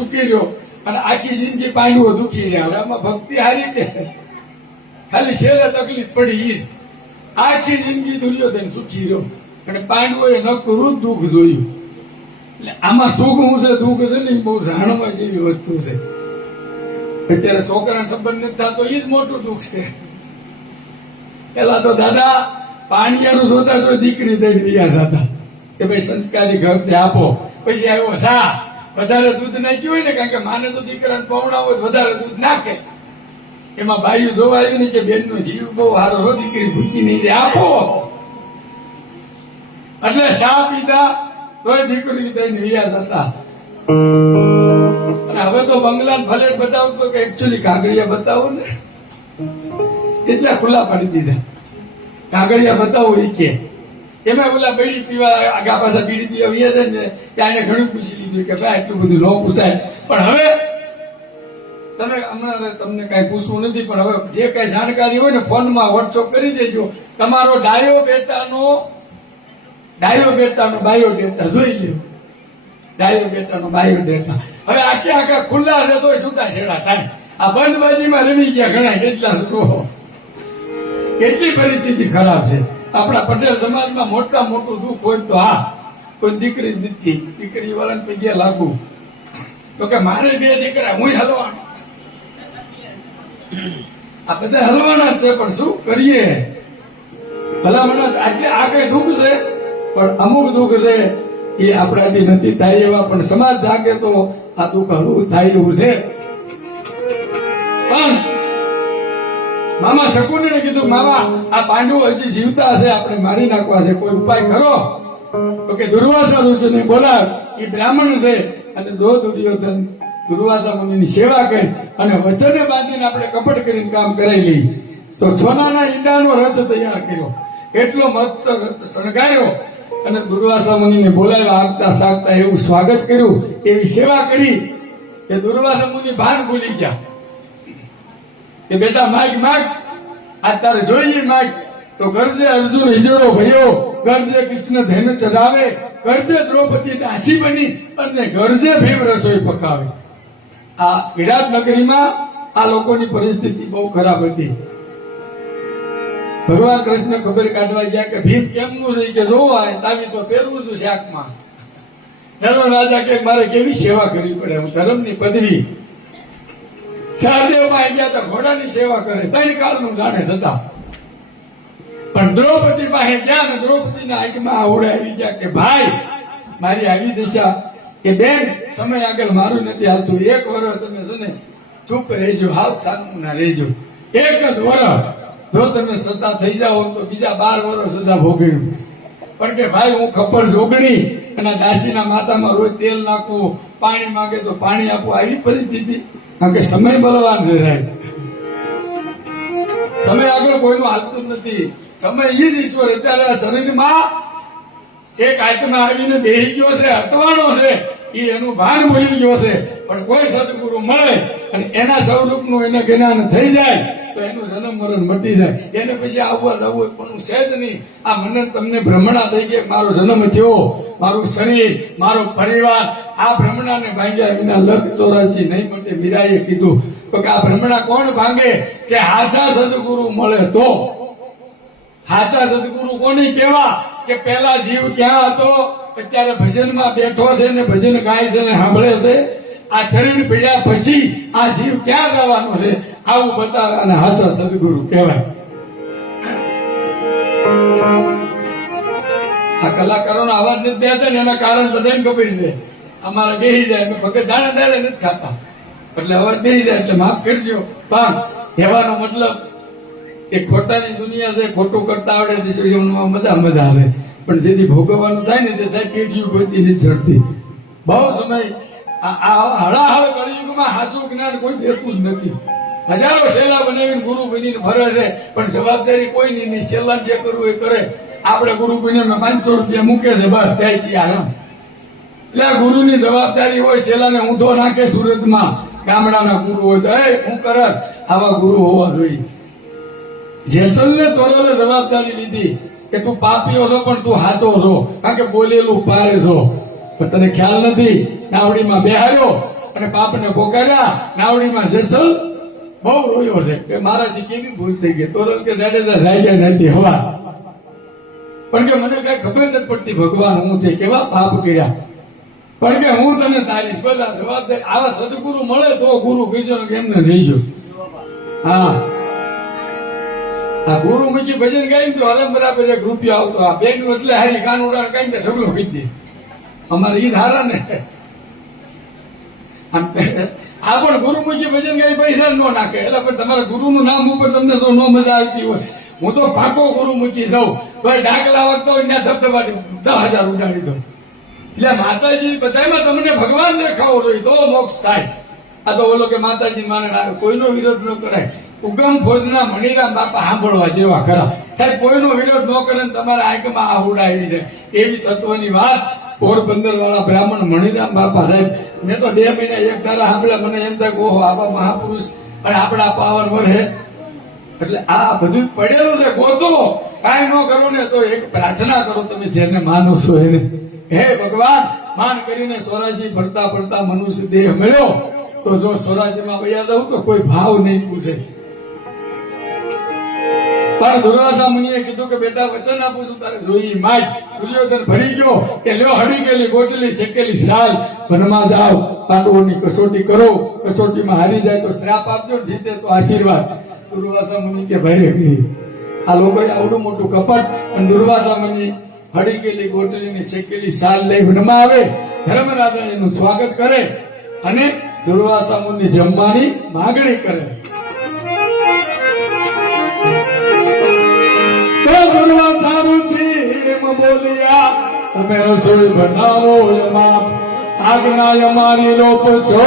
સુખી રહ્યો અને આખી જિંદગી પાંડવો દુખી રહ્યા. હવે આમાં ભક્તિ હારી કે ખાલી છેલ્લે તકલીફ પડી ઈ જ. આખી જિંદગી દુર્યોધન સુખી રહ્યો અને પાંડવોએ નકરું દુઃખ જોયું. એટલે આમાં સુખ હું છે દુઃખ છે ને એ બહુ જાણવા જેવી વસ્તુ છે. અત્યારે છોકરા સંબંધ નથી થતો એ જ મોટું દુઃખ છે. પેલા તો દાદા પાણીયાનું જોતા જો દીકરી દઈને વિયા જતા કે ભાઈ સંસ્કારી ઘરથી આપો. પછી આવ્યો શા વધારે દૂધ નાખ્યું હોય ને, કારણ કે માને તો દીકરાને પૌણાવો વધારે દૂધ નાખે. એમાં બાયું જોવા આવી ને કે બેન નો જીવ બહુ સારો છો, દીકરી ભૂખી નહીં રે, આપો. એટલે શા પીધા તોય દીકરી દઈને વિયા જતા. અને હવે તો બંગલા ફલેટ બતાવતો કે એકચ્યુઅલી કાગળિયા બતાવો ને, એટલા ખુલ્લા પાડી દીધા. કાગળિયા બતાવો એ કે એમાં ઓલા બીડી પીવા આગા પાછા બીડી પીવા વ્યા જાય ને ત્યાં એને ઘણું પૂછી લીધું કે ભાઈ આટલું બધું ન પૂછાય. પણ હવે તમે હમણાં તમને કઈ પૂછવું નથી, પણ હવે જે કઈ જાણકારી હોય ને ફોનમાં વોટ્સઅપ કરી દેજો. તમારો ડાયો બેટાનો બાયોડેટા જોઈ લ્યો. ડાયો બેટાનો બાયોડેટા હવે આખા ખુલ્લા છે તો છૂટા છેડા થાય. આ બંધબાજીમાં રમી ગયા ઘણા. કેટલા છોકરો કેટલી પરિસ્થિતિ ખરાબ છે. આપણા પટેલ સમાજમાં મોટા મોટું દુઃખ હોય તો હા કોઈ દીકરી નથી, દીકરી વાળાને પૈયા લાગુ તો કે મારે 2 દીકરા હું હલવાનો. આ બધા હલવાના જ છે, પણ શું કરીએ? ભલામણ એટલે આ કઈ દુઃખ છે, પણ અમુક દુઃખ છે એ આપણાથી નથી થાય એવા. પણ સમાજ જાગે તો આ દુઃખ હળવું થાય એવું છે. પણ મામા શકુને કીધું મામા આ પાંડવો હજી જીવતા હશે, આપણે મારી નાખવા છે, કોઈ ઉપાય કરો? તો કે દુર્વાસા ઋષિને બોલાવ, એ બ્રાહ્મણ છે અને જો દુર્યોધન દુર્વાસા મુનિની સેવા કરી અને વચને બાંધીને આપણે કપટ કરીને કામ કરાવી લઈ તો સોનાના ઈંડાનો રથ તૈયાર કર્યો. એટલો મસ્ત રથ શણગાર્યો અને દુર્વાસા મુનિને બોલાવ્યા. આગતા સાગતા એવું સ્વાગત કર્યું, એવી સેવા કરી કે દુર્વાસા મુનિ ભાન ભૂલી ગયા કે બેટા માગ આ તારે જોઈએ માગ. તો ગરજે અર્જુન હિજડો ભર્યો, ગરજે કૃષ્ણ ધેન ચડાવે, ગરજે દ્રૌપદી દાસી બની અને ગરજે ભીમ રસોઈ પકાવે. આ વિરાટ નગરીમાં આ લોકોની પરિસ્થિતિ બહુ ખરાબ હતી. ભગવાન કૃષ્ણ ખબર કાઢવા ગયા કે ભીમ કેમનું છે કે જોવા તાવી તો પહેરવું છું શાકમાં. ધર્મ રાજા કે મારે કેવી સેવા કરવી પડે, હું ધર્મની પદવી. સહદેવ માં ગયા તો ઘોડાની સેવા કરે, 3 કાળનું જાણે છતાં. પણ દ્રૌપદી પાસે ગયા ને દ્રૌપદીના આંખમાં આવડે આવી ગયા કે ભાઈ મારી આવી દિશા કે બેન સમય આગળ મારું નથી હાલતું. 1 વર્ષ તમે છે ને ચૂપ રહેજો, હાવ શાંત ના રહેજો. 1 જ વર્ષ જો તમે સત્તા થઈ જાઓ તો બીજા 12 વર્ષ સજા ભોગવવી પડશે. પણ કે ભાઈ હું ખબર જોગણી અને દાસીના માથામાં રોજ તેલ નાખવું, પાણી માંગે તો પાણી આપવું, આવી પરિસ્થિતિ. કારણ કે સમય બલવાન છે સાહેબ, સમય આગળ કોઈનું હાલતું નથી. સમય એ જ ઈશ્વર. અત્યારે આ શરીરમાં એક આત્મા આવીને બેસી ગયો છે, હટવાનો છે, એ એનું ભાન ભૂલી ગયો છે. પણ કોઈ સદગુરુ મળે અને એના સ્વરૂપનું એને જ્ઞાન થઈ જાય તો એનું જન્મ મરણ મટી જાય. એને પછી આવવા રહેવું પણ છે જ નહીં. આ મને તમને ભ્રમણા થઈ ગયા, મારો જન્મ થયો, મારું શરીર, મારો પરિવાર, આ ભ્રમણાને ભાંગ્યા વિના લખ 84 નહીં મટે. મીરાએ કીધું તો કે આ ભ્રમણા કોણ ભાંગે? કે હાચા સદગુરુ મળે તો. હાચા સદગુરુ કોને કેવા? કે પેલા જીવ ક્યાં હતો, અત્યારે ભજનમાં બેઠો છે ને ભજન ગાય છે ને સાંભળે છે. આ શરીર પીડ્યા પછી આ જીવ ક્યાં જવાનો છે, આવું બતાવે અને હાચા સદગુરુ કહેવાય. આ કલાકારોનો અવાજ નથી બેસતા ને એના કારણ બધાને ખબર છે. અમારે બેસી જાય ભગત દાણા દાડે નથી ખાતા એટલે અવાજ બેસી જાય એટલે માફ કરજો. પણ કહેવાનો મતલબ એ ખોટાની દુનિયા છે, ખોટું કરતા આવડે છે મજા આવે. પણ જેથી ભોગવવાનું થાય ને તે સાહેબ પેઢીયું ગોતી નથી ચડતી. બહુ સમય હળાહળ કળિયુગમાં સાચું જ્ઞાન કોઈ દેતું જ નથી. હજારો શેલા બનાવીને ગુરુ બનીને ફરે છે, પણ જવાબદારી કોઈની નહીં. શેલા જે કરવું એ કરે. આપણે ગુરુ બનીને 500 રૂપિયા મૂકે છે, બસ થાય છે આરામ. એટલે આ ગુરુની જવાબદારી હોય. શેલાને ઊંધો નાખે સુરતમાં, ગામડાના ગુરુ હોય તો હું કરે. આવા ગુરુ હોવા જોઈએ. જેસલને તોરલે જવાબદારી લીધી કે તું પાપીઓ છો પણ તું સાચો છો, કારણ કે બોલેલું પારે છો. પણ તને ખ્યાલ નથી. નાવડીમાં બેહાર્યો અને બાપને પોકાર્યા. નાવડીમાં જેસલ બહુ રોયો છે કે મારાથી કેવી ભૂલ થઈ ગઈ. તોરલ કે જાડેજા સાયજા નથી હવા, પણ કે મને કઈ ખબર નથી પડતી ભગવાન હું છે, કેવા પાપ કર્યા, પણ કે હું તને તારીશ. બધા જવાબદારી આવા સદગુરુ મળે તો ગુરુ કૃષ્ણ કેમને રહીશો. હા, આ ગુરુ મૂકી ભજન ગાય તો અલમ બરાબર 1 રૂપિયો આવતો. આ બેન એટલે હારી કાન ઉડાડ કઈ ને સગલો પીધી. અમારે ઈ ધારા ને આ પણ ગુરુ મૂકી ભજન ગાય પૈસા ન નાખે. એટલે પણ તમારા ગુરુનું નામ ઉપર તમને તો નો મજા આવતી હોય. હું તો પાકો ગુરુ મૂકી જાઉં તો ડાકલા વાગતો હોય ત્યાં ધબધબાટી 10,000 ઉડાડી દઉં. એટલે માતાજી બધામાં તમને ભગવાન દેખાવો જોઈએ તો મોક્ષ થાય. આ તો બોલો કે માતાજી માને કોઈનો વિરોધ ન કરાય. ઉગમ ફોજના મણીરામ બાપા સાંભળવા જેવા ખરા. સાહેબ કોઈનો વિરોધ ન કરે ને તમારા આંખમાં આ ઉડાવી છે એવી તત્વની વાત. પોરબંદર વાળા બ્રાહ્મણ મણીરામ બાપા સાહેબ, મેં તો 2 મહિના એક તારા સાંભળ્યા. મને એમ થાય કે ઓહો આવા મહાપુરુષ અને આપણા પાવન વરહે. એટલે આ બધું પડેલું છે. ગોતો કાંઈ ન કરો ને તો એક પ્રાર્થના કરો તમે જેને માનો છો એને. હે ભગવાન, માન કરીને 84 ફરતા ફરતા મનુષ્ય દેહ મળ્યો તો જો 84માં વયા દઉં તો કોઈ ભાવ નહીં પૂછે. પણ દુર્વાસા મુનિએ કીધું કે બેટા વચન આપું છું તારે જોઈ માય. દુર્યોધન ભરી ગયો કે લ્યો હળી ગયેલી ગોટલી શેકેલી સાલ વનમાં જાઓ, પાંડવોની કસોટી કરો, કસોટીમાં હારી જાય તો શ્રાપ આપજો, જીતે તો આશીર્વાદ. દુર્વાસા મુનિ કે ભાઈ ગઈ. આ લોકોએ આવડું મોટું કપટ. અને દુર્વાસા મુનિ હળી ગયેલી ગોટલીની શેકેલી સાલ લઈ વનમાં આવે. ધર્મરાજા એનું સ્વાગત કરે અને દુર્વાસા મુનિ જમવાની માંગણી કરે. દુર્વાસા મુનિ એમ બોલ્યા, તમે રસોઈ બનાવો એમાં આજ્ઞા અમારી લોપ છો.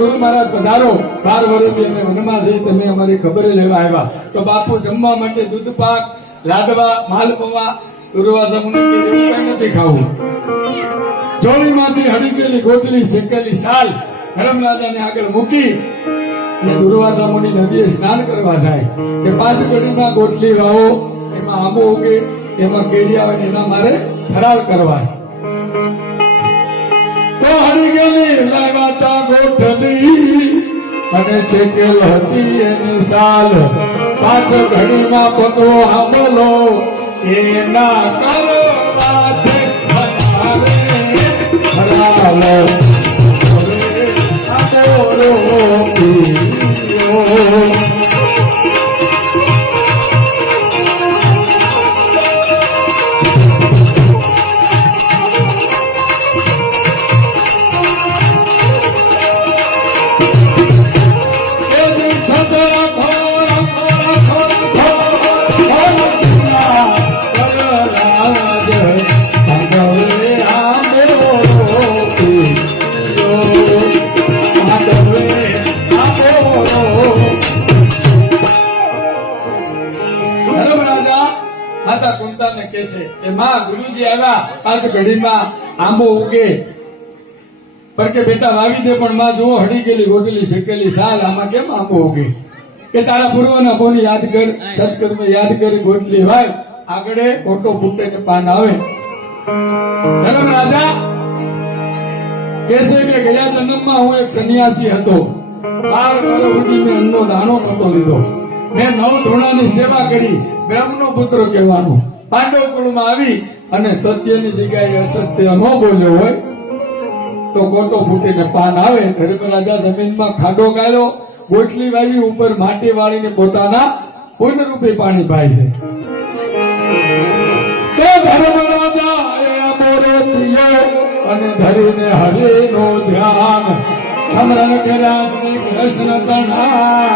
ગુરુ મહારાજ પધારો, 12 વર્ષથી અમે વનમાં જઈ તમે અમારી ખબર લેવા આવ્યા. તો બાપુ જમવા માટે દૂધ પાક, લાડવા, માલપવા. દુર્વાસા મુનિ કે એવું કઈ નથી ખાવું. જોડીમાંથી હળી ગયેલી ગોટલી શેકેલી સાલ ધર્મરાજાને આગળ મૂકી અને દુર્વાસા મુનિ નદીએ સ્નાન કરવા જાય. કે 5 ઘડીમાં ગોટલી વાવો, એમાં આંબો ઉગે, એમાં કેરી આવે, એના મારે ફરાળ કરવા. તો હળી ગયેલી લાવ્યા ગોઠલી અને શેકેલ હતી એની સાલ. 5 ઘડીમાં પકવો આંબલો એના કરવા છે ફરાળ. માતા કુંતાને કહે છે કે માં ગુરુજી આવ્યા, 5 ઘડીમાં આંબો ઉગે. પણ કે બેટા વાવી દે, પણ માં જુઓ હળી ગયેલી ગોટલી શેકેલી સાલ, આમાં કેમ આંબો ઉગે? કે તારા પૂર્વના બોની યાદ કર, સત્કર્મ યાદ કરી ગોટલી વાય, આગળ ગોટો ફૂટે ને પાન આવે. ધર્મરાજા કહે છે કે ગયા જન્મમાં હું એક સંન્યાસી હતો. 12 વર્ષ સુધી મેં અન્નનો દાણો નહોતો લીધો. મેં 9 ધૂણાની સેવા કરી. બ્રહ્મનો પુત્ર કહેવાનું. પાંડવ કુળમાં આવી અને સત્યની જગ્યાએ અસત્ય ન બોલ્યો હોય તો ગોટો ફૂટીને પાન આવે. ધર્મરાજા જમીનમાં ખાડો ગાળ્યો, ગોટલી વાવી, ઉપર માટી વાળીને પોતાના પૂર્ણ રૂપે પાણી પાય છે. એ ધર્મરાજા એ મોરો પ્રિય અને ધરીને હરિનું ધ્યાન સમરણ કર્યા શ્રી કૃષ્ણ તણા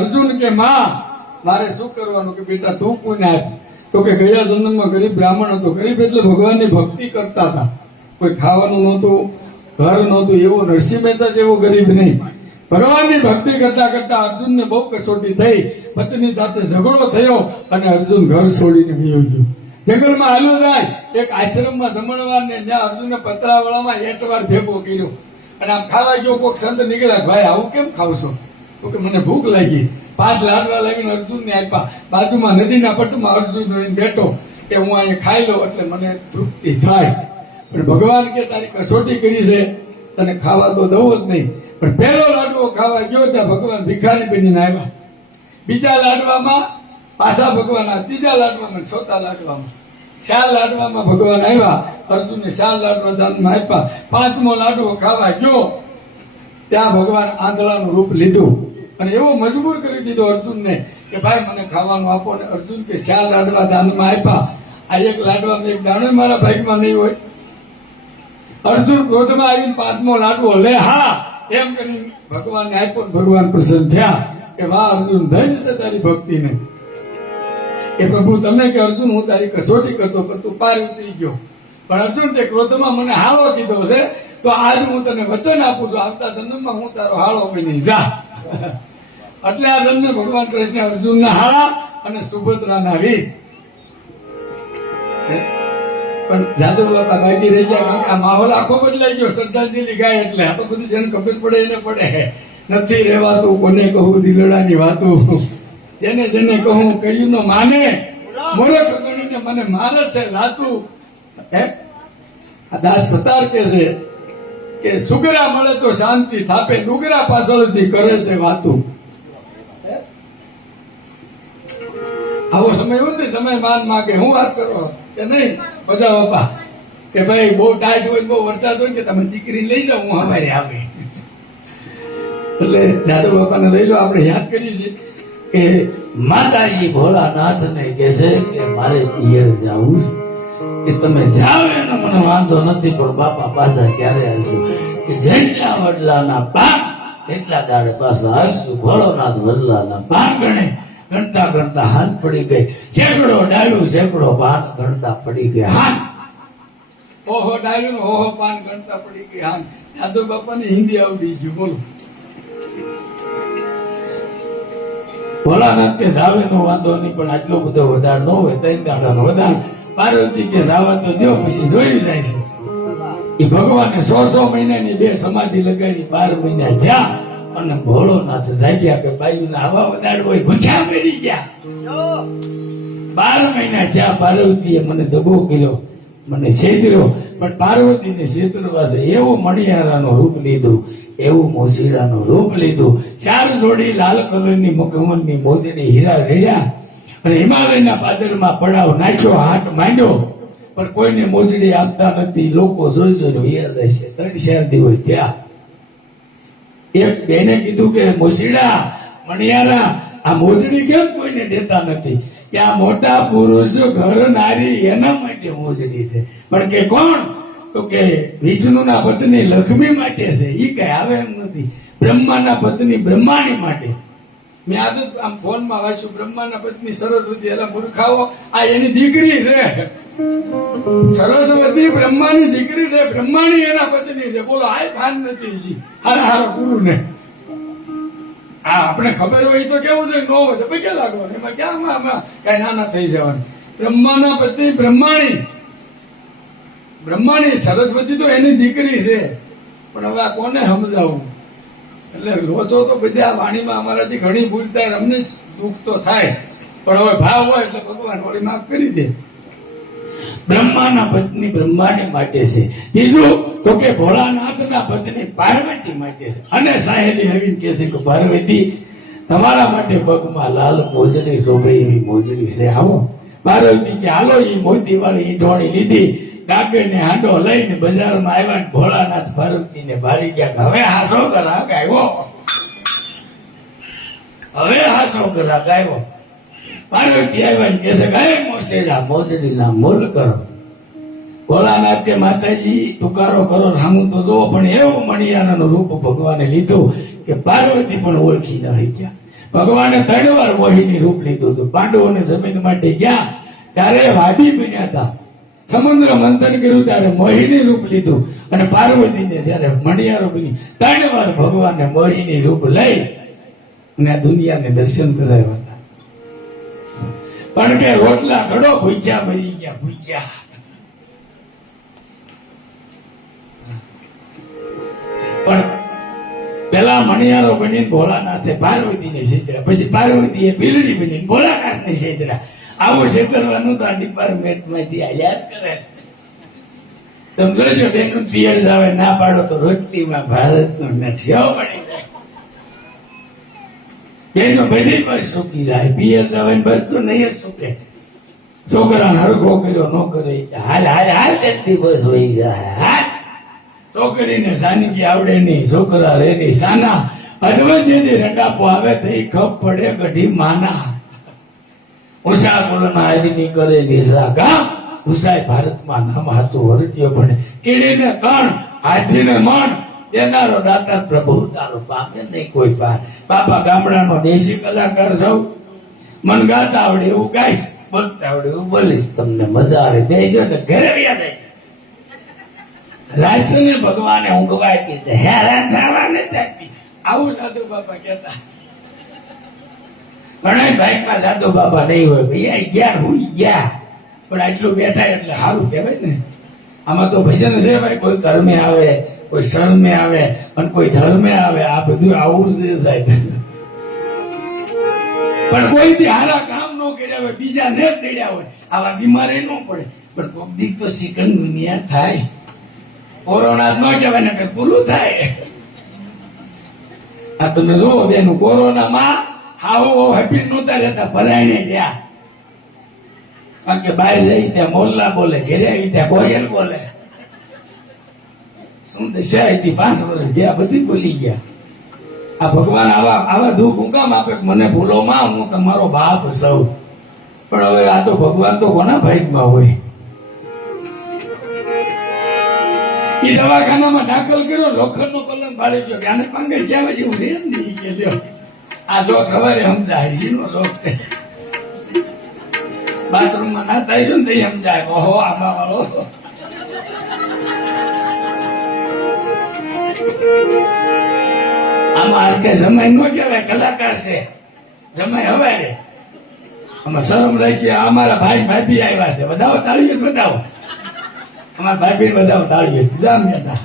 અર્જુન કે માં મારે શું કરવાનું કે બેટા તું પુણ્ય આપ તો કે ગયા જન્મમાં ગરીબ બ્રાહ્મણ હતો ગરીબ એટલે ભગવાનની ભક્તિ કરતા હતા કોઈ ખાવાનું નહોતું ઘર નહોતું એવો નરસિંહ મહેતા જેવો ગરીબ નહીં ભગવાનની ભક્તિ કરતા કરતા અર્જુનને બહુ કસોટી થઈ પત્ની સાથે ઝઘડો થયો અને અર્જુન ઘર છોડીને ગયો ગયો જંગલમાં હાલ્યો જાય એક આશ્રમમાં જમણવાર ને ત્યાં અર્જુને પતરાવાળામાં એટવાર ભેગો કર્યો અને આમ ખાવા ગયો કોઈક સંત નીકળ્યા ભાઈ આવું કેમ ખાવશો તો કે મને ભૂખ લાગી 5 લાડવા લાવીને અર્જુનને આપ્યા બાજુમાં નદીના પટમાં અર્જુન રહીને બેઠો કે હું અહીંયા ખાઈ લઉં એટલે મને તૃપ્તિ થાય પણ ભગવાન કે તારી કસોટી કરી છે તને ખાવા તો દઉં જ નહીં પણ પહેલો લાડવો ખાવા ગયો ત્યાં ભગવાન ભિખારી બનીને આવ્યા બીજા લાડવામાં પાછા ભગવાન ત્રીજા લાડવામાં ચોથા લાડવામાં 4 લાડવામાં ભગવાન આવ્યા અર્જુનને 4 લાડવા દાનમાં આપ્યા 5મો લાડવો ખાવા ગયો ત્યાં ભગવાન આંધળાનું રૂપ લીધું અને એવો મજબૂર કરી દીધો અર્જુનને કે ભાઈ મને ખાવાનું આપો ને અર્જુન કે 4 લાડવા દાનમાં આપ્યા આ એક લાડવામાં એક દાણો મારા ભાગમાં નહીં હોય અર્જુન ક્રોધમાં આવીને 5મો લાડવો લે હા એમ કરીને ભગવાનને આપ્યો ભગવાન પ્રસન્ન થયા કે વાહ અર્જુન ધન્ય છે તારી ભક્તિને કે પ્રભુ તમે કે અર્જુન હું તારી કસોટી કરતો પણ તું પાર ઉતરી ગયો પણ અર્જુન તે ક્રોધમાં મને હાળો કીધો છે તો આજ હું તને વચન આપું છું આવતા જન્મમાં હું તારો હાળો બની જા એટલે આ જન્મે ભગવાન કૃષ્ણ અર્જુનના હાળા અને સુભદ્રાના વીર પણ જાદવ બાપા બાકી રહી ગયા કારણ કે આ માહોલ આખો બદલાઈ ગયો શ્રદ્ધાંજલિ ગાય એટલે આ તો બધું જેને ખબર પડે એને પડે નથી રહેવાતું કોને કહું દિલડાની વાતું જેને જેને કહું કહ્યું નો માને મૂર્ખ ગણીને મને મારે છે લાતું આ દાસ સતાર કે છે કે સુગરા મળે તો શાંતિ થાપે ડુગરા પાછળથી કરે છે વાતું આવો સમય હોય ને સમય માન માગે હું વાત કરો કે નહીં બધા બાપા કે ભાઈ બહુ ટાઈટ હોય બહુ વરસાદ હોય કે તમે દીકરી લઈ જાઓ હું અમારે આવે એટલે જાદવ બાપાને લઈ લો આપણે યાદ કરીએ છીએ કે માતાજી ભોળાનાથને કહે છે કે મારે પિયર જાવું કે તમે જાઓ એનો મને વાંધો નથી પણ બાપા પાછા ક્યારે આવીશું કે જેટલા વડલાના પાન એટલા દાડે પાછા આવીશું ભોળોનાથ વડલાના પાન ગણતા ગણતા હાથ પડી ગઈ સેંકડો ડાળું સેંકડો પાન ગણતા પડી ગઈ હાથ ઓહો ડાળું ઓહો પાન ગણતા પડી ગઈ હાથ જાદવ બાપાને હિન્દી આવડી ગયું બોલો ભોળાનાથ કે જાવે નો વાંધો નહીં પણ આટલો બધો વધાર ન હોય 3 દાડાનો વધાર પાર્વતી કે જાવા તો દો પછી જોયું જાય છે એ ભગવાને 100 મહિનાની 2 સમાધિ લગાવી 12 મહિના જ્યાં અને ભોળોનાથ જાગ્યા કે બાયુને આવા વધાર હોય ભૂખ્યા મરી ગયા 12 મહિના જ્યાં પાર્વતીએ મને દગો કર્યો મને છેતર્યો પણ પાર્વતીને છેતરવા છે એવું મણિયારાનું રૂપ લીધું એવું મોસીડાનું રૂપ લીધું 4 જોડી લાલ કલરની મખમલની મોજડી હીરા રેડ્યા અને હિમાલયના પાદરમાં પડાવ નાખ્યો હાથ માંડ્યો પણ કોઈને મોજડી આપતા નથી લોકો જોઈ જોઈને વિયાર રહેશે 3-4 દિવસ થયા એક બેને કીધું કે મોસીડા મણિયારા આ મોજડી કેમ કોઈને દેતા નથી કે આ મોટા પુરુષ ઘર નારી એના માટે મોજડી છે પણ કે કોણ તો કે વિષ્ણુના પત્ની લક્ષ્મી માટે છે ઈ કઈ આવે એમ નથી બ્રહ્માના પત્ની બ્રહ્માણી માટે મેં આદત આમ ફોનમાં વાંચ્યું બ્રહ્માના પત્ની સરસ્વતી એલા મૂર્ખાઓ આ એની દીકરી છે સરસ્વતી બ્રહ્માની દીકરી છે બ્રહ્માણી એના પત્ની છે બોલો આ ભાન નથી જી હારા ગુરુ ને આ આપણે ખબર હોય તો કેવું છે નો હોય તો પૈસા લાગવાનું એમાં ક્યાં કઈ નાના થઈ જવાનું બ્રહ્માના પત્ની બ્રહ્માણી બ્રહ્માની સરસ્વતી તો એની દીકરી છે, પણ હવે આ કોને સમજાવું? એટલે લોચો તો બધા આ વાણીમાં અમારાથી ઘણી ભૂલ થાય, અમને જ દુઃખ તો થાય, પણ હવે ભાવ હોય એટલે ભગવાન થોડી માફ કરી દે. બ્રહ્માના પત્ની બ્રહ્માને માટે છે. બીજું તો કે ભોળાનાથના પત્ની પાર્વતી માટે છે. અને સાહેલી આવીને કહે છે કે પાર્વતી, તમારા માટે પગમાં લાલ મોજડી શોભે એવી મોજડી છે, આવો. પાર્વતી કે હાલો. એ મોતીવાળી ઈંઢોણી લીધી, ડાબેને હાંડો લઈને બજારમાં આવ્યા. ભોળાનાથ પાર્વતીને ભાળી ગયા. હવે હાસો કરાક આવ્યો, હવે હાસો કરાક આવ્યો. પાર્વતી આવ્યા કે છે ગાય મોસેડા મોસડીના મોલ કરો. ભોળાનાથ કે માતાજી તુકારો કરો, રામું તો જુઓ. પણ એવું મણિયારાનું રૂપ ભગવાને લીધું કે પાર્વતી પણ ઓળખી ન શક્યા. ભગવાને 3 વાર મોહિની રૂપ લીધું હતું. પાંડવોને જમીન માટે ગયા ત્યારે વાડી બન્યા હતા. સમુદ્ર મંથન કર્યું ત્યારે મોહિની રૂપ લીધું. અને પાર્વતીને જયારે મણિયારો બની 3 વાર ભગવાને મોહિની રૂપ લઈ અને આ દુનિયાને દર્શન કરાવ્યા હતા. પણ કે રોટલા ઘડો ભૂખ્યા મરી ગયા, ભૂખ્યા. પણ પેલા મણિયારો બનીને ભોળાનાથે પાર્વતીને છેતર્યા, પછી પાર્વતીએ બિલડી બનીને ભોળાનાથને છેતર્યા. આવું છેતરવાનું તો આ ડિપાર્ટમેન્ટમાંથી આયા જ કરે. તમે જોજો, બેનું પિયર આવે ના પાડો તો રોટલીમાં ભારતનું નકશો પડી જાય. બેનો બધી બસ સુકી જાય, પિયર આવે બસ તો નહીં જ સુકે. છોકરાને હરખો કર્યો ન કરે, હાલ હાલ હાલ જલ્દી બસ હોઈ જાય. હાલ છોકરીને સાનિકી આવડે નહીં, છોકરા રે નહીં સાના. અધવજેની રડાપો આવે તો એ ખપ પડે ગઢી માના. ઉષા બોલના આદમી કરે નિસરા કામ, ઉષાય ભારતમાં નામ હાચું વરત્યો ભણે. કીડીને કણ હાથીને મણ દેનારો દાતા પ્રભુ તારો પામે નહીં કોઈ પાર. બાપા ગામડાનો દેશી કલાકાર સૌ, મન ગાતા આવડે એવું ગાઈશ, બોલતા આવડે એવું બોલીશ, તમને મજા આવે. બેજો ને ઘરે વ્યા જાય. રાજને ભગવાને ઊંઘવા આપી છે, હેરાન થવા નથી આપી. આવું સાધુ બાપા કહેતા. ઘણા બાઈકમાં સાધુ બાપા નહીં હોય, ભાઈ ગયા હુઈ ગયા, પણ આટલું બેઠા એટલે સારું કહેવાય ને. આમાં તો ભજન છે ભાઈ, કોઈ કર્મે આવે, કોઈ શરમે આવે અને કોઈ ધર્મે આવે. આ બધું આવું જ સાહેબ. પણ કોઈ હારા કામ ન કર્યા હોય, બીજાને જ દડ્યા હોય, આવા બીમારી ન પડે. પણ કોક દીક તો સિકન દુનિયા થાય. કોરોના ન કહેવાય ને પૂરું થાય. આ તમે જુઓ બેનું, કોરોનામાં હાવો હેપી નહોતા રહેતા, પરાયણે રહ્યા. કારણ કે બહાર જઈ ત્યાં મોલ્લા બોલે, ઘેરે આવી ત્યાં કોયલ બોલે. શું દશા હતી, 5 વર્ષ જ્યાં બધી બોલી ગયા. આ ભગવાન આવા દુઃખ હું કામ આપે? મને ભૂલો માં, હું તમારો બાપ સૌ. પણ હવે આ તો ભગવાન તો કોના ભાગમાં હોય? એ દવાખાનામાં દાખલ કર્યો, લોખંડ નો પલંગ ભાળી ગયો. આને પાંગે ક્યાં જેવું છે એમ નહીં કે લ્યો. આ જોક સવારે સમજાય, સીનો જોક છે. બાથરૂમમાં ના થાય છે ને તો સમજાય, ઓહો આમાં વાળો. આમાં આજકાલ જમાઈ ન કહેવાય, કલાકાર છે. જમાઈ હવારે આમાં શરમ રાખી. અમારા ભાઈ ભાભી આવ્યા છે, બધાઓ તાળીઓ જ બતાવો. અમારા ભાભી બધાઓ તાળીઓ જામ બેઠા.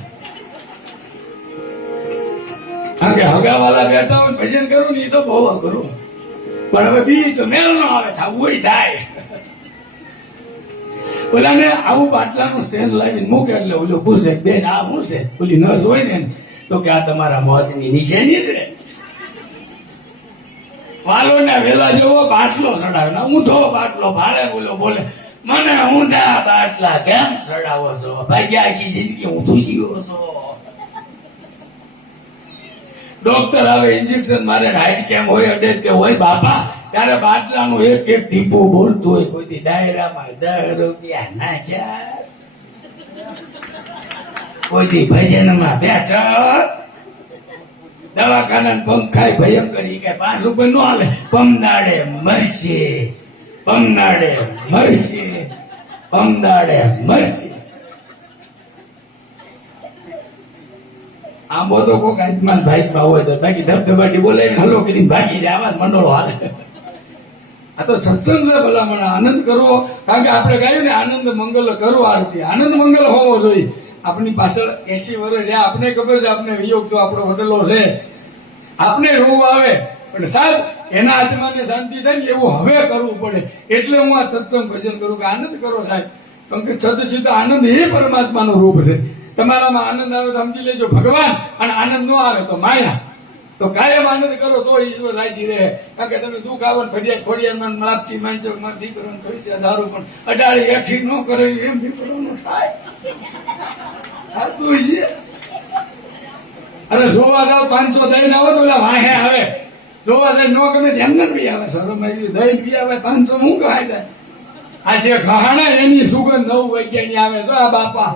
કારણ કે હગાવાલા બેઠા હોય ભજન કરું ને એ તો બહુ અઘરું. પણ હવે બી તો મેળ ન આવે, થવું થાય. ઓલાને આવું બાટલાનું સ્ટેન્ડ લાવીને મૂકે એટલે ઓલો પૂછે, બેન આ શું છે? ઓલી નર્સ હોય ને તો કે આ તમારા મોતની નિશાની છે. વાલો ને વેલા જેવો બાટલો ચડાવે ને ઊંધો બાટલો ભાડે. ઓલો બોલે, મને ઊંધા બાટલા કેમ ચડાવો છો? ભાગ્યા આખી જિંદગી ઊંધું જીવો છો. ડોક્ટર આવે, ઇન્જેક્શન મારે, હાઈટ કેમ હોય, અડે કે હોય બાપા, ત્યારે બાટલાનું એક એક ટીપું બોલતું હોય. કોઈ ડાયરામાં 10 રૂપિયા નાખ્યા, કોઈ ભજનમાં બેઠા, દવાખાના પંખાય ભયંકરી કે 5 રૂપિયા નો હાલે. પમદાડે મરશે, પમદાડે મરશે, પમદાડે મરશે. આમ તો કોક આજમાં ભાઈ હોય તો બાકી ધબધબાટી બોલાવીને હલો કરીને ભાગી જાય. આવા જ મંડળો હાલે. આ તો સત્સંગ છે ભલામણ. આનંદ કરવો, કારણ કે આપણે ગાયું ને આનંદ મંગલ કરો આરતી. આનંદ મંગલ હોવો જોઈએ. આપણી પાછળ 80 વર્ષ રહ્યા, આપણે ખબર છે આપણે વિયોગ તો આપણો વડલો છે, આપણે રોવું આવે, પણ સાહેબ એના આત્માને શાંતિ થાય ને એવું હવે કરવું પડે. એટલે હું આ સત્સંગ ભજન કરું કે આનંદ કરો સાહેબ, કેમ કે સદચિત્ત આનંદ એ પરમાત્માનું રૂપ છે. તમારામાં આનંદ આવે તો સમજી લેજો ભગવાન, અને આનંદ ન આવે તો માયા. તો કાયમ આનંદ કરો તો ઈશ્વર રાજી રહે. કારણ કે તમે દુઃખ આવો ને ફરિયાદ ખોડિયામાં માપચી માંચો માં દીકરો થોડી છે દારૂ પણ અડાળી એઠી ન કરે એમ દીકરોનું થાય. થતું છે. અરે જોવા જાવ 500 દઈને આવો તો ઓલા વાહે આવે, જોવા જાય ન ગમે એમને બી આવે, શરમ આવી દહીં બી આવે, 500 હું કહાય જાય. આ છે ખહાણા, એની સુગંધ 9 વાગ્યાની આવે. તો આ બાપા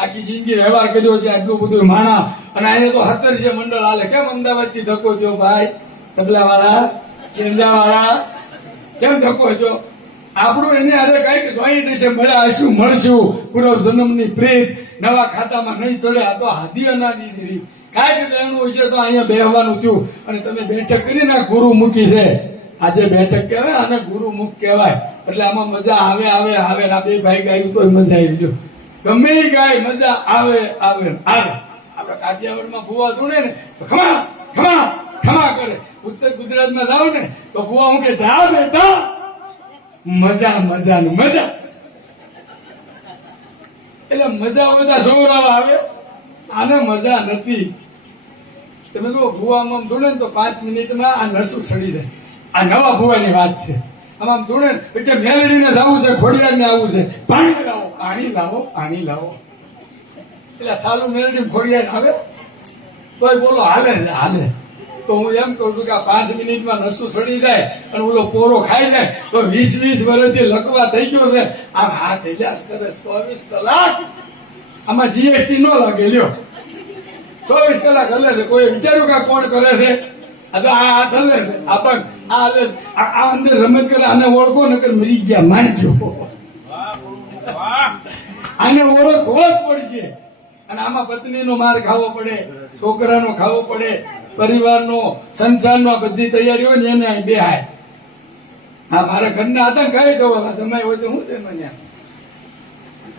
આખી જિંદગી વ્યવહાર કર્યો છે, આટલું બધું માણા, અને અહીંયા તો 17 છે મંડળ હાલે. કેમ અમદાવાદ થી ધક્કો થયો ભાઈ? તબલા વાળા, કેન્દ્રા વાળા, કેમ ધક્કો થયો? આપણું એને અરે કઈ કે જોઈન્ટ છે, મળ્યા હશું, મળશું, પૂર્વ જન્મની પ્રેત નવા ખાતામાં નહીં ચડે. આ તો હાદી અનાદી દીધી કાંઈક લેણું છે તો અહીંયા બેહવાનું થયું. અને તમે બેઠક કરીને ગુરુ મૂકી છે. આજે બેઠક કહેવાય, આને ગુરુ મુખ કહેવાય. એટલે આમાં મજા આવે આવે આવે. આ બે ભાઈ ગાયું તો મજા આવી ગયો. ગમે એ ગાય મજા આવે આવે આવે. આપડે કાઠિયાવાડમાં ભૂવા ધૂણે ને તો ખમા ખમા ખમા કરે. ઉત્તર ગુજરાતમાં જાવ ને તો ભૂવા હું કે જા બેટા, મજા મજા ને મજા. એટલે મજા હોય તો સોરાવ આવે, આને મજા નથી. તમે કહો ભૂવામાં ધૂણે ને તો 5 મિનિટમાં આ નસું સડી જાય. આ નવા ભૂવાની વાત છે. આમ ધૂણે એટલે મેલડીને જવું છે, ખોડિયારને આવવું છે, પાણી લાવો પાણી લાવો પાણી લાવો. એટલે સાલું મેલડી ખોડિયાર આવે તોય બોલો હાલે હાલે. તો હું એમ કહું છું કે આ 5 મિનિટમાં નસું ચડી જાય અને ઓલો પોરો ખાઈ જાય તો 20 વર્ષથી લકવા થઈ ગયો છે. આમ હાથ હિલ્યા કરે 24 કલાક. આમાં જીએસટી ન લાગે લ્યો. 24 કલાક હલે છે. કોઈ વિચાર્યું કે કોણ કરે છે? આ તો આ હાથ હલે છે, આ પગ આ હલે, આ અંદર રમત કરે. આને ઓળખો નકર મરી ગયા માંડજો. આને ઓળખવો જ પડશે. અને આમાં પત્નીનો માર ખાવો પડે, છોકરાનો ખાવો પડે, પરિવારનો, સંસારનો, બધી તૈયારી હોય ને એને અહીં બેહાય. હા, મારા ઘરના હતા ને કઈ કહો સમય હોય તો શું છે મને.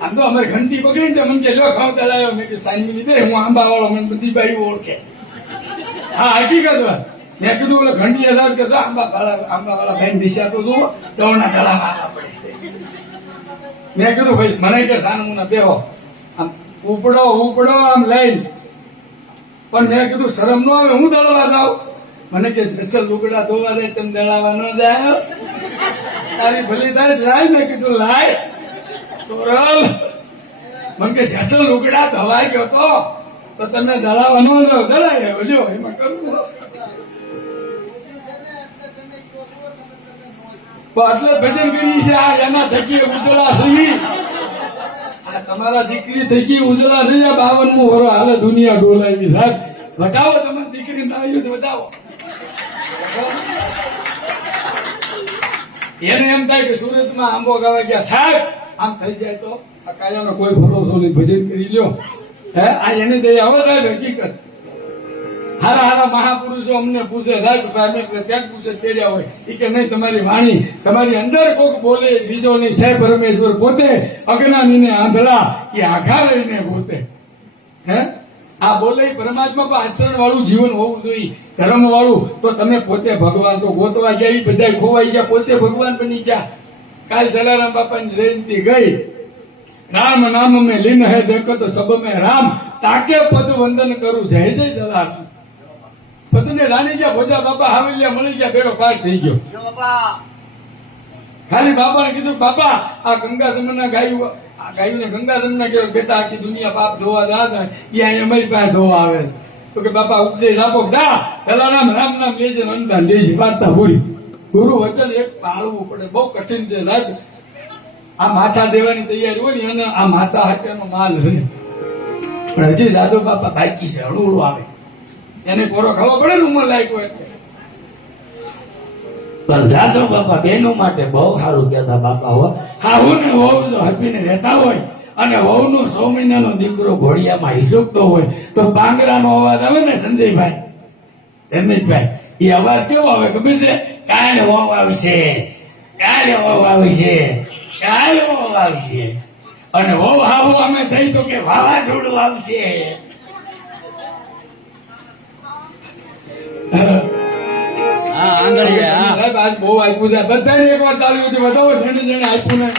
આમ તો અમારે ઘંટી પકડી ને મને કે લો ખાવતા લાવ્યો. મેં કે સાંજની દે, હું આંબા વાળો, મને બધી બાઈ ઓળખે. હા, હકીકત વાત. મેં કીધું ઓલો ઘંટી હજાર કે આંબા વાળા ભાઈ દિશા તો જુઓ, દોડના ગળા વાળા પડે. મેં કીધું ભાઈ મને કે સાનમુના બેહો, આમ ઉપડો ઉપડો આમ લઈને. પણ મેં કીધું શરમ ન આવે, હું દળવા જાઉં? મને કે સ્પેશિયલ લુગડા ધોવા જાય, તમે દળાવા ન જાય? તારી ભલી તારી લાય. મેં કીધું લાય તોરલ. મને કે સ્પેશિયલ લુગડા ધોવાઈ ગયો તો તમે દળાવા ન જાઓ. દળાય લ્યો, એમાં કરવું. એટલે ભજન કરી છે આ એના થકી ઉજળા થઈ. આ તમારા દીકરી થકી ઉજળા થઈ. 52મું વરો હાલે દુનિયા ડોલાવી. સાહેબ બતાવો તમારી દીકરી નાળીઓ તો બતાવો. એને એમ થાય કે સુરતમાં આંબો ગાવા ગયા સાહેબ, આમ થઈ જાય તો આ કાયાનો કોઈ ભરોસો નહીં. ભજન કરી લ્યો. હે આ એની દયા હવે સાહેબ હકીકત. હારા હારા મહાપુરુષો અમને પૂછે સાહેબ અમે ક્યાંક પૂછે પહેર્યા હોય એ કે નહીં, તમારી વાણી તમારી અંદર કોક બોલે બીજો નહીં. સાહેબ પરમેશ્વર પોતે અજ્ઞાનીને આંધળા એ આઘા લઈને પોતે. હે આ બોલે પરમાત્મા પણ આચરણ વાળું જીવન હોવું જોઈએ, ધર્મ વાળું. તો તમે પોતે ભગવાન તો ગોતવા ગયા, બધા ખોવાઈ ગયા, પોતે ભગવાન બની ગયા. કાલ જલારામ બાપાની જયંતિ ગઈ. રામ નામ મેં લીન હે દેખત સબ મેં રામ, તાકે પદ વંદન કરું જય જય જલારામ. પદને રાણી ગયા, ભોજા બાપા હાવેલિયા મળી ગયા, બેડો પાર થઈ ગયો. ખાલી બાપાને કીધું બાપા આ ગંગા જમના ગાયું, આ ગાયુંને ગંગા જમના કહેવાય. બેટા આખી દુનિયા પાપ ધોવા જાય છે, એ અહીંયા અમારી પાસે ધોવા આવે છે. તો કે બાપા ઉપદેશ આપો. દા જલારામ રામ નામ લેજે, અનુદાન લેજે, વાર્તા પૂરી. ગુરુ વચન એક પાળવું પડે, બહુ કઠિન છે સાહેબ. આ માથા દેવાની તૈયારી હોય ને એને આ માથા હાથનો માલ છે. પણ હજી જાદવ બાપા બાકી છે, હળું આવે. એને કોરો ખાવા પડે ને ઉંમર લાયક હોય. પણ જાદવ બાપા બેનો માટે બહુ સારું કહેતા બાપા. હો હા, હું ને વહુ જો હપીને રહેતા હોય અને વહુનો 6 મહિનાનો દીકરો ઘોડિયામાં હિસકતો હોય તો પાંગરાનો અવાજ આવે ને સંજયભાઈ, રમેશભાઈ, એ અવાજ કેવો આવે ખબર છે? કાંઈ વહુ આવશે, કાલે વહુ આવશે, કાલે વહુ આવશે. અને વહુ આવું અમે થઈ તો કે વાવાઝોડું આવશે. હા આંગળી હા સાહેબ આજ બહુ આપ્યું છે. બધાને એકવાર તાળીઓથી વધાવો. જેને જેને આપ્યું ને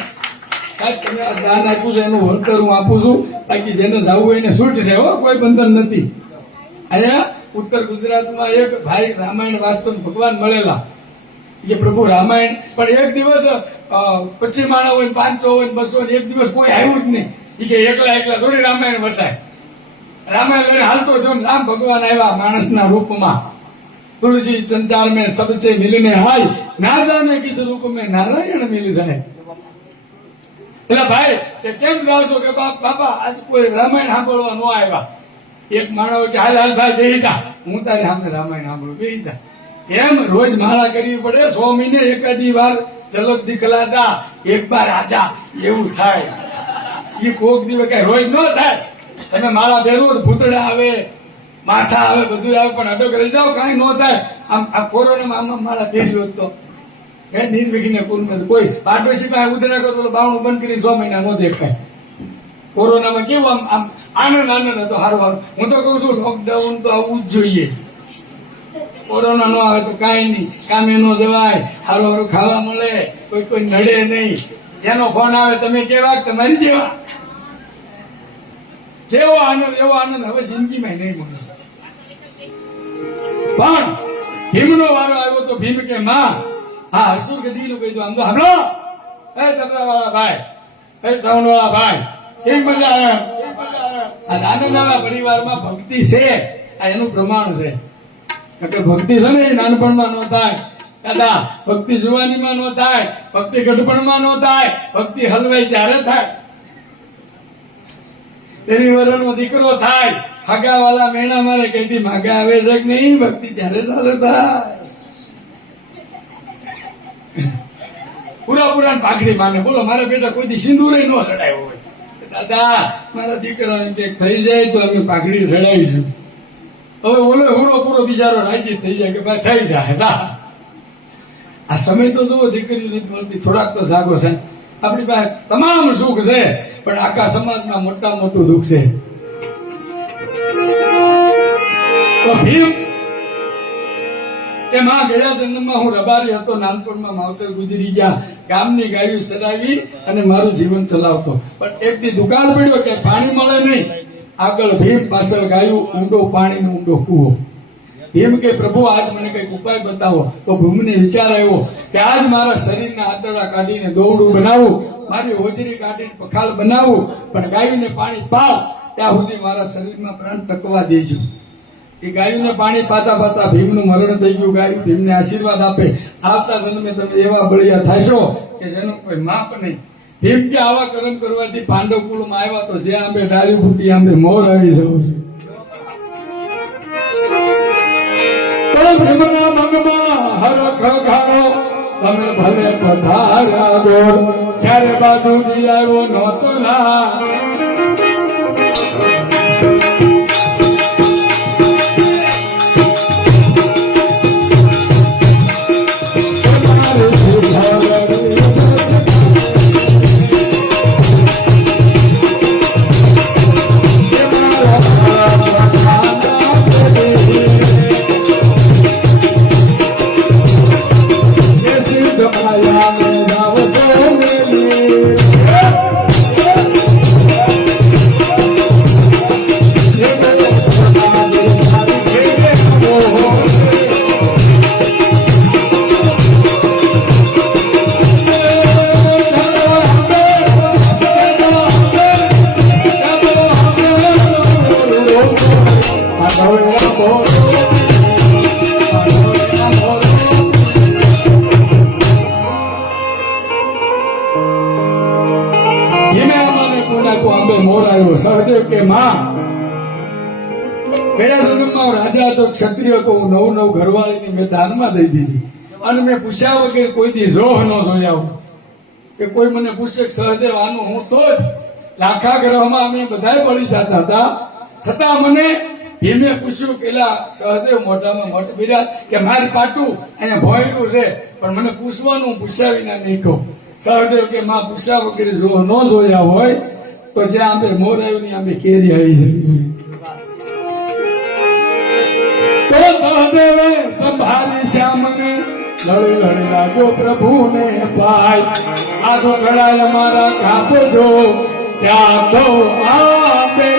સાહેબ તમે આ દાન આપ્યું છે એનું વળતર હું આપું છું. બાકી જેને જવું હોય એને છૂટ છે હો, કોઈ બંધન નથી. અહીંયા ઉત્તર ગુજરાતમાં એક ભાઈ રામાયણ વાંચતો ને ભગવાન મળેલા. એ પ્રભુ રામાયણ પણ એક દિવસ 25 માણસ હોય ને 500 હોય ને 200 હોય ને એક દિવસ કોઈ આવ્યું જ નહીં. એ કે એકલા એકલા થોડી રામાયણ વસાય. રામાયણ લઈને હાલતો થયો ને રામ ભગવાન આવ્યા માણસના રૂપમાં. तुलसी संचार में सबसे मिलने आय, ना जाने किस रूप में नारायण मिल जाए. એટલે ભાઈ કે કેમ જાવ છો કે બાપા આજ કોઈ રામાયણ સાંભળવા ન આવ્યા. એક માણસ કે હાલ હાલ ભાઈ બેહી જા, હું તારી સામે રામાયણ સાંભળું, બેહી જા. એમ રોજ માળા કરવી પડે. 100 મહિને એકાદી વાર ઝલક દિખલા જા, એક બાર આજા એવું થાય. એ કોક દિવસ કઈ રોજ ન થાય. તમે માળા પહેરવો તો ભૂતડા આવે, માથા આવે, બધું આવે, પણ અટક રહી જાવ કઈ ન થાય. આમ આ કોરોનામાં આમ માળા પહેર્યો તો નીંદ વેગીને કોઈ પાડોશી પાસે ઉધરા કરો બાવણું બંધ કરીને 6 મહિના ન દેખાય. કોરોનામાં કેવું આમ આમ આનંદ હતો હારું હારું. હું તો કઉ છું લોકડાઉન તો આવવું જ જોઈએ. કોરોના ન આવે તો કાંઈ નહીં, કામે ન જવાય, હારું હારું ખાવા મળે, કોઈ નડે નહીં. જેનો ફોન આવે તમે કેવા તમારી જેવા. જેવો આનંદ એવો આનંદ હવે જિંદગીમાં નહીં મળે. પણ ભીમનો વારો આવ્યો તો ભીમ કે માં હા હસુર ગઢવીનું કહી દો. આમ તો હમણો એ તબલાવાળા ભાઈ, એ સાઉન્ડવાળા ભાઈ, કેવી મજા આવે. આ નાના પરિવારમાં ભક્તિ છે, આ એનું પ્રમાણ છે. કે ભક્તિ છે ને એ નાનપણમાં ન થાય દાદા, ભક્તિ જુવાનીમાં ન થાય, ભક્તિ ગઢપણમાં ન થાય, ભક્તિ હલવાઈ ત્યારે થાય. તેની વરનો દીકરો થાય, હગાવાલા મેણા મારે કઈથી માગા આવે છે કે નહીં, ભક્તિ ત્યારે ચાલે થાય. પૂરા પાઘડી માને બોલો મારા બેટા કોઈ દી સિંદૂરે ન ચડાવ્યો હોય. દાદા મારા દીકરાને કંઈક થઈ જાય તો અમે પાઘડી ચડાવીશું. હવે ઓલો પૂરો બિચારો રાજી થઈ જાય કે ભાઈ થઈ જાય. આ સમય તો જુઓ દીકરીઓ નથી મળતી, થોડાક તો જાગો છે. આપણી પાસે તમામ સુખ છે પણ આખા સમાજમાં મોટા મોટું દુઃખ છે. તો ભીમ એ માં ગયા જન્મમાં હું રબારી હતો, નાનપણમાં માવતર ગુજરી ગયા, ગામની ગાયું ચરાવી અને મારું જીવન ચલાવતો. પણ એક દી દુકાળ પડ્યો કે પાણી મળે નહીં. આગળ ભીમ, પાછળ ગાયું, ઊંડો પાણી નો ઊંડો કૂવો. ભીમ કે પ્રભુ આજ મને કઈક ઉપાય બતાવો. તો ભીમને વિચાર આવ્યો કે આજ મારા શરીરના આંતરડા કાઢીને દોરડું બનાવું, મારી હોજરી કાઢીને પખાલ બનાવું, પણ ગાયુંને પાણી પાવ ત્યાં સુધી મારા શરીરમાં પ્રાણ ટકવા દેજો. એ ગાયુંને પાણી પાતા પાતા ભીમનું મરણ થઈ ગયું. ગાયું ભીમને આશીર્વાદ આપે, આવતા જન્મે તમે એવા બળિયા થશો કે જેનું કોઈ માપ નહીં. ભીમ કે આવા કર્મ કરવાથી પાંડવ કુળમાં આવ્યા તો જે આંબે ડાળી ફૂટી આંબે મોર આવી જવું છે. ભીમના મનમાં હરખ ઘાણો તમે ભલે પધાર્યા ગોર, ચારે બાજુ દિલાવો નહોતો ના. સહદેવ કે માં ગયા જન્મમાં રાજા હતો, ક્ષત્રિય હતો, હું નવ ઘરવાળીની મેં દાનમાં દઈ દીધી. અને મેં પૂછ્યા વગર કોઈ દી રોહ ન જોયા કે કોઈ મને પૂછે કે સહદેવ આનું હું તો જ લાખા ગ્રહમાં અમે બધા બળી જતા હતા, છતાં મને ભીમે પૂછ્યું કે એલા સહદેવ મોઢામાં મોઢ બિરાજ કે મારી પાટું અહીંયા ભોંયરું છે પણ મને પૂછવાનું પૂછ્યા વિના નહીં કહું. સહદેવ કે માં પૂછ્યા વગેરે જો ન જોયા હોય તો જ્યાં આંબે મોર આવ્યું ની આંબે કેરી આવી જવી જોઈએ. તો સહદેવે સંભાળી શ્યામને લડી લડી લાગ્યો પ્રભુને પાય આધો ઘડાય અમારા કાપો જો ત્યાં તો આંબે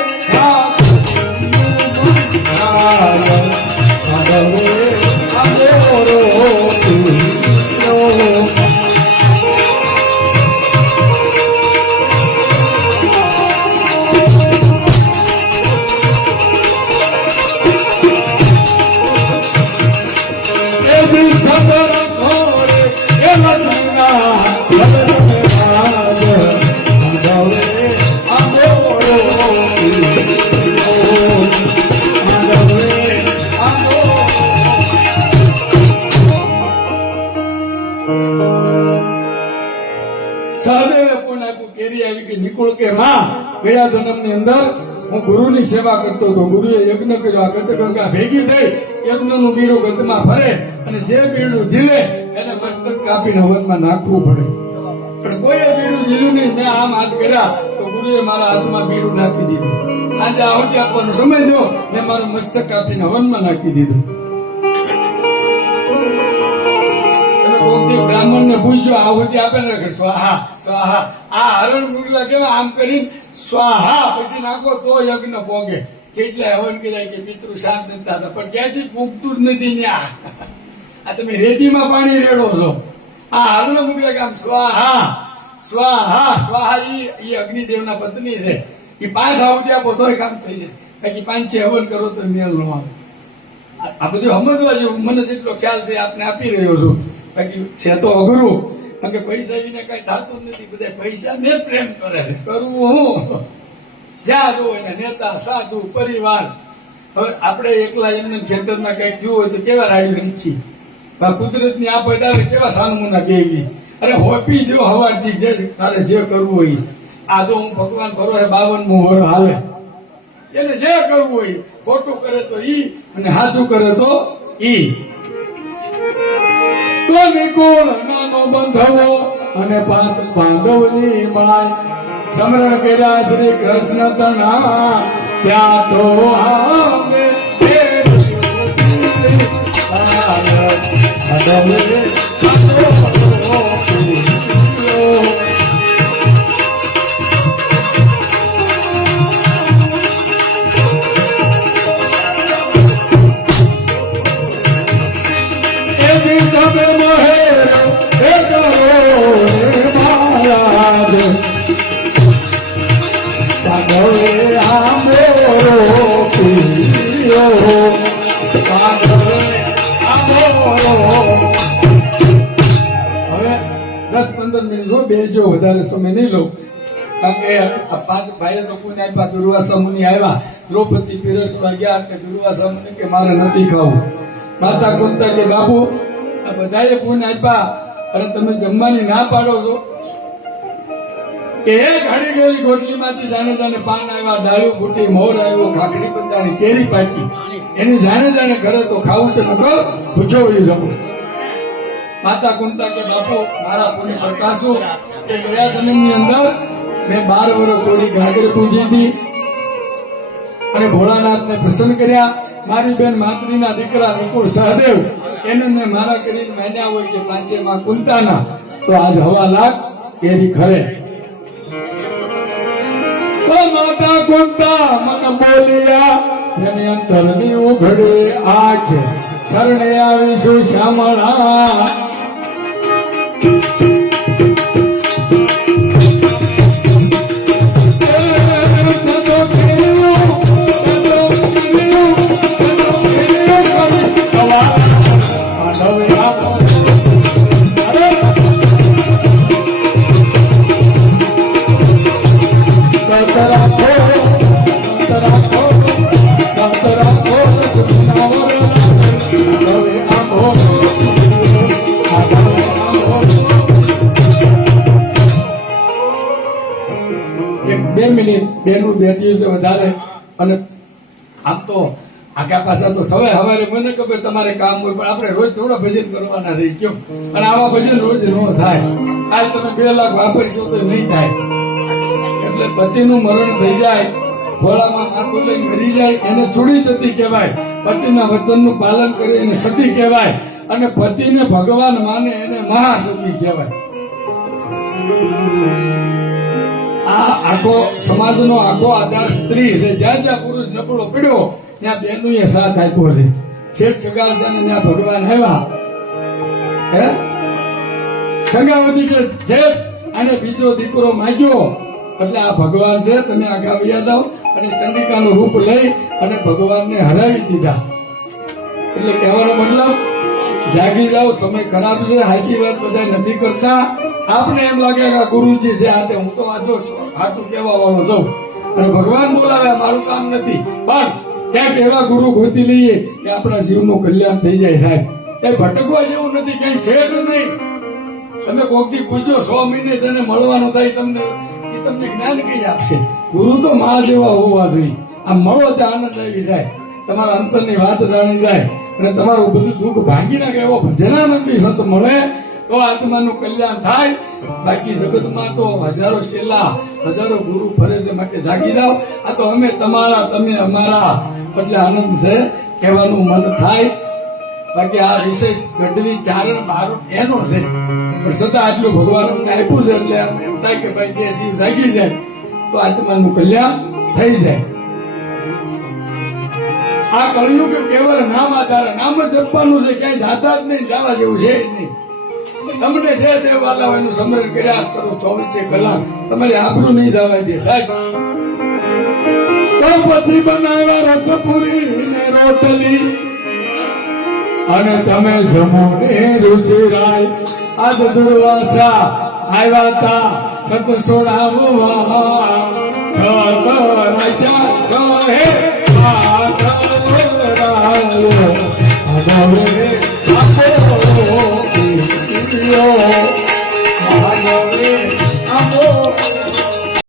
સહદેવે પણ આપ્યું કેરી આવી કે નિકુળ કે માં ગયા જન્મની અંદર હું ગુરુની સેવા કરતો હતો ગુરુએ યજ્ઞ કર્યો આ ગતગંગા ભેગી થઈ યજ્ઞનું બીડું ગતમાં ફરે અને જે બીડું ઝીલે એને મસ્તક કાપીને હવનમાં નાખવું પડે પણ કોઈએ બીડું ઝીલ્યું નહીં મેં આમ હાથ કર્યા તો ગુરુએ મારા હાથમાં બીડું નાખી દીધું આજે આહુતિ આપવાનો સમય થયો મેં મારું મસ્તક કાપીને હવનમાં નાખી દીધું. બ્રાહ્મણ ને પૂછજો આહુતિ આપે ને સ્વાહા સ્વાહા આ હરણ મુરલા કેવા આમ કરીને સ્વાહા પછી નાખો તો યજ્ઞ પોગે કેટલા હવન કર્યા કે પિતૃ શાંત નથી થતા પણ ક્યાંથી પૂગતું જ નથી ત્યાં આ તમે રેતીમાં પાણી રેડો છો. આ હરણ મુરલા કે આમ સ્વાહા સ્વાહા સ્વાહા ઈ અગ્નિદેવના પત્ની છે એ 5 આહુતિ આપો તોય કામ થઈ જાય બાકી 5 હવન કરો તો મેળ નો આવે. આ બધું સમજવા જેવું મને જેટલો ખ્યાલ છે આપને આપી રહ્યો છું બાકી છે તો અઘરું કારણ કે પૈસા વિના કઈ થતું જ નથી બધા પૈસા ને પ્રેમ કરે છે કરવું હું જ્યાં જો એને નેતા સાધુ પરિવાર. હવે આપણે એકલા એમને ખેતરમાં કઈક જોવું હોય તો કેવા રાડી નાખી કુદરત ની આ પૈદા કેવા સાનમુના બેવી અરે હોપી દો હવારથી જે તારે જે કરવું હોય આ જો હું ભગવાન ભરો હે 52મું વર હાલે એને જે કરવું હોય ખોટું કરે તો ઈ અને સાચું કરે તો ઈ. તો નિકુળ નાનો બંધવો અને 5 પાંડવની માય સમરણ કર્યા શ્રી કૃષ્ણ તના ત્યાં તો આમે હવે 10-15 મિનિટ જો બેસજો વધારે સમય નહીં લો કારણ કે આ 5 ભાઈઓ તો કોઈને આપ્યા દુર્વાસા મુનિ આવ્યા દ્રૌપદી પીરસવા ગયા કે દુર્વાસા મુનિ કે મારે નથી ખાવું માતા કુંતા કે બાપુ આ બધાએ પૂન આપ્યા અને તમે જમવાની ના પાડો છો કે એક હળી ગયેલી ગોટલીમાંથી જાણે જાણે પાન આવ્યા ડાળું ફૂટી મોર આવ્યો ખાખડી બંધાણી કેરી પાકી એની જાણે જાણે ઘરે તો ખાવું છે નકર પૂછો જવું. માતા કુંતા કે બાપુ મારા પુણ્ય પ્રકાશો કે ગયા જન્મની અંદર મેં 12 વર્ષ કોરી ઘાઘરે પૂજી હતી અને ભોળાનાથને પ્રસન્ન કર્યા. મારી બેન માતરીના દીકરા નિકુળ સહદેવ એને મેં મારા કરીને માન્યા હોય કે 5 માં કુંતાના તો આજ 1.5 લાખ કેરી ખરે. તો માતા કુંતા મન બોલ્યા એની અંતરની ઉઘડે આંખ શરણે આવીશું શ્યામળા. બેનું બેઠ્યું છે વધારે અને આમ તો આગા પાછા તો થવાય. હવારે મને ખબર તમારે કામ હોય, પણ આપણે રોજ થોડા ભજન કરવાના છે કેમ? અને આવા ભજન રોજ ન થાય. આજ તમે 2 લાખ વાપરશો તો નહીં થાય. એટલે પતિનું મરણ થઈ જાય, ભોળામાં માથું લઈને મરી જાય, એને છોડી સતી કહેવાય. પતિના વચનનું પાલન કરે એને સતી કહેવાય. અને પતિને ભગવાન માને એને મહાસતી કહેવાય. આ આખો સમાજનો આખો આધાર સ્ત્રી છે. જ્યાં જ્યાં પુરુષ નબળો પડ્યો ત્યાં બેનુએ સાથ આપ્યો છે. શેઠ સગાવસાને ત્યાં ભગવાન આવ્યા. હે સગાવતી કે શેઠ આને બીજો દીકરો માંગ્યો એટલે આ ભગવાન છે, તમે આગા વયા જાઓ. અને ચંડિકાનું રૂપ લઈ અને ભગવાનને હરાવી દીધા. એટલે કહેવાનો મતલબ જાગી જાઓ, સમય ખરાબ છે. હાચી વાત બધા નથી કરતા. આપણે એમ લાગે કે આ ગુરુજી છે, આ તે હું તો આજો સાચું કહેવા વાળો છું અને ભગવાન બોલાવે, આ મારું કામ નથી. પણ ક્યાંક એવા ગુરુ ગોતી લઈએ કે આપણા જીવનું કલ્યાણ થઈ જાય. સાહેબ એ ભટકવા જેવું નથી, કઈ છે જ નહીં. તમે કોકથી પૂછો 100 મહિને તેને મળવાનું થાય, તમને એ તમને જ્ઞાન કઈ આપશે? ગુરુ તો મા જેવા હોવા જોઈએ. આ મળો ત્યાં આનંદ આવી જાય, તમારા અંતરની વાત જાણી જાય અને તમારું બધું દુઃખ ભાંગી નાખે એવો ભજનાનંદી સંત મળે તો આત્માનું કલ્યાણ થાય. બાકી જગતમાં તો હજારો શેલા, હજારો ગુરુ ફરે છે. માટે જાગી જાઓ. આ તો અમે તમારા, તમે અમારા, એટલે આનંદ છે, કહેવાનું મન થાય. બાકી આ વિશેષ ગઢવી ચારણ બારણ એનો છે, પણ છતાં આટલું ભગવાન અમને આપ્યું છે એટલે એમ થાય કે ભાઈ 2 જીવ જાગી જાય તો આત્માનું કલ્યાણ થઈ જાય. આ કળિયુગ કેવળ નામ આધારે, નામ જ જપવાનું છે, ક્યાંય જાતા જ નહીં, જવા જેવું છે નહીં. તમને છે દેવવાલા એનું સ્મરણ કર્યા જ કરો 24 કલાક, તમારી આબરૂ નહીં જવા દે સાહેબ. તો પછી બનાવ્યા રસપુરી ને રોટલી અને તમે જમો ને ઋષિરાય. આજ દુર્વાસા આવ્યા તા સત સોડાવવા, સત રાજા